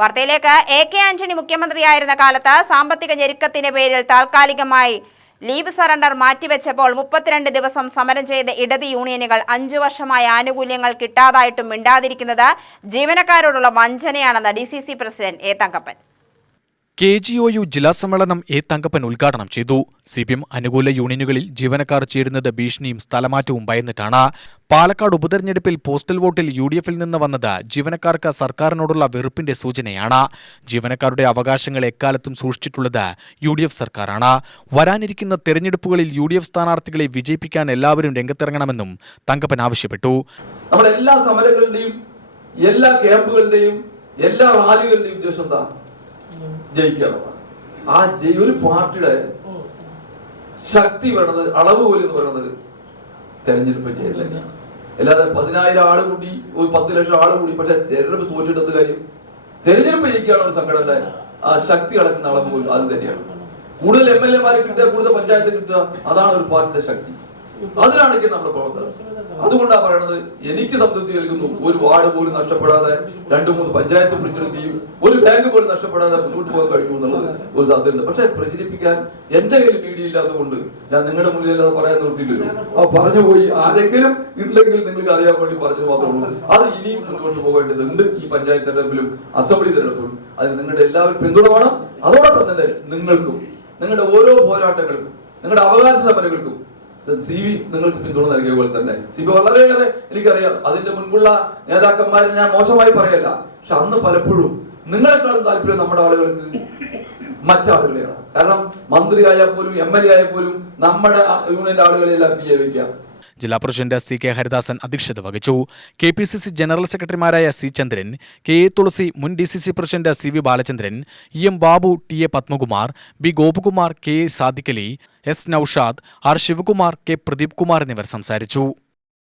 വാർത്തയിലേക്ക്. AK ആന്റണി മുഖ്യമന്ത്രിയായിരുന്ന കാലത്ത് സാമ്പത്തിക ഞെരുക്കത്തിന്റെ പേരിൽ താൽക്കാലികമായി ലീവ് സറണ്ടർ മാറ്റിവെച്ചപ്പോൾ 32 ദിവസം സമരം ചെയ്ത ഇടത് യൂണിയനുകൾ 5 വർഷമായ ആനുകൂല്യങ്ങൾ കിട്ടാതായിട്ടും മിണ്ടാതിരിക്കുന്നത് ജീവനക്കാരോടുള്ള വഞ്ചനയാണെന്ന് DCC president A Thankappan. KGOU ജില്ലാ സമ്മേളനം A തങ്കപ്പൻ ഉദ്ഘാടനം ചെയ്തു. CPM അനുകൂല യൂണിയനുകളിൽ ജീവനക്കാർ ചേരുന്നത് ഭീഷണിയും സ്ഥലമാറ്റവും ഭയന്നിട്ടാണ്. പാലക്കാട് ഉപതെരഞ്ഞെടുപ്പിൽ പോസ്റ്റൽ വോട്ടിൽ UDF-ൽ നിന്ന് വന്നത് ജീവനക്കാർക്ക് സർക്കാരിനോടുള്ള വെറുപ്പിന്റെ സൂചനയാണ്. ജീവനക്കാരുടെ അവകാശങ്ങൾ എക്കാലത്തും സൂക്ഷിച്ചിട്ടുള്ളത് UDF സർക്കാരാണ്. വരാനിരിക്കുന്ന തെരഞ്ഞെടുപ്പുകളിൽ UDF സ്ഥാനാർത്ഥികളെ വിജയിപ്പിക്കാൻ എല്ലാവരും രംഗത്തിറങ്ങണമെന്നും തങ്കപ്പൻ ആവശ്യപ്പെട്ടു. നമ്മുടെ എല്ലാ സമരങ്ങളുടെയും എല്ലാ ക്യാമ്പുകളുടെയും എല്ലാ റാലികളുടെയും ഉദ്ദേശം എന്താ? ജയിക്കുക. ഒരു പാർട്ടിയുടെ ശക്തി വേണത്, അളവ് പോലും എന്ന് പറയുന്നത് തെരഞ്ഞെടുപ്പ് ചെയ്യലില്ല. അല്ലാതെ 10,000 ആള് കൂടി 10 ലക്ഷം ആള് കൂടി പക്ഷെ തെരഞ്ഞെടുപ്പ് തോറ്റിട്ടെന്ത് കാര്യം? തെരഞ്ഞെടുപ്പ് ജയിക്കുകയാണ് ഒരു സംഘടന. ആ ശക്തി അടക്കുന്ന അളവ് പോലും അത് തന്നെയാണ്. കൂടുതൽ MLA-മാരെ കിട്ടുക, കൂടുതൽ പഞ്ചായത്ത് കിട്ടുക, അതാണ് ഒരു പാർട്ടിയുടെ ശക്തി. അതിലാണ് നമ്മുടെ പ്രവർത്തനം. അതുകൊണ്ടാണ് പറയുന്നത്, എനിക്ക് സംതൃപ്തി നൽകുന്നു. ഒരു വാർഡ് പോലും നഷ്ടപ്പെടാതെ 2-3 പഞ്ചായത്ത് പിടിച്ചെടുക്കുകയും ഒരു ബാങ്ക് പോലും നഷ്ടപ്പെടാതെ മുന്നോട്ട് പോകാൻ കഴിയും എന്നുള്ളത് ഒരു സാധ്യതയുണ്ട്. പക്ഷെ പ്രചരിപ്പിക്കാൻ എന്റെ കയ്യിൽ മീഡിയ ഇല്ലാത്തതുകൊണ്ട് ഞാൻ നിങ്ങളുടെ മുന്നിലല്ലാതെ പറയാൻ നിർത്തിയില്ലല്ലോ. ആ പറഞ്ഞു പോയി. ആരെങ്കിലും ഇല്ലെങ്കിൽ നിങ്ങൾക്ക് അറിയാൻ വേണ്ടി പറഞ്ഞത് മാത്രമേ ഉള്ളൂ. അത് ഇനിയും മുന്നോട്ട് പോകേണ്ടതുണ്ട്. ഈ പഞ്ചായത്ത് തെരഞ്ഞെടുപ്പിലും അസംബ്ലി തെരഞ്ഞെടുപ്പിലും അത് നിങ്ങളുടെ എല്ലാവരും പിന്തുണ വേണം. അതോടൊപ്പം തന്നെ നിങ്ങൾക്കും നിങ്ങളുടെ ഓരോ പോരാട്ടങ്ങൾക്കും നിങ്ങളുടെ അവകാശ സമരങ്ങൾക്കും CV നിങ്ങൾക്ക് പിന്തുണ നൽകിയ പോലെ തന്നെ CV വളരെയേറെ എനിക്കറിയാം. അതിന്റെ മുൻപുള്ള നേതാക്കന്മാരെ ഞാൻ മോശമായി പറയല്ല. പക്ഷെ അന്ന് പലപ്പോഴും നിങ്ങളെക്കാളും താല്പര്യം നമ്മുടെ ആളുകൾക്ക് മറ്റാളുകളെയാണ്. കാരണം മന്ത്രിയായാൽ പോലും MLA ആയാൽ പോലും നമ്മുടെ യൂണിയന്റെ ആളുകളെല്ലാം PA വയ്ക്കാം. ജില്ലാ പ്രസിഡന്റ് CK ഹരിദാസൻ അധ്യക്ഷത വഹിച്ചു. KPCC ജനറൽ സെക്രട്ടറിമാരായ C ചന്ദ്രൻ, KA തുളസി, മുൻ DCC president CV Balachandran, EM Babu, TA Padmakumar, B Gopakumar, KA Sadiqali, S Noushad, R Sivakumar, K Pradeep Kumar എന്നിവർ സംസാരിച്ചു.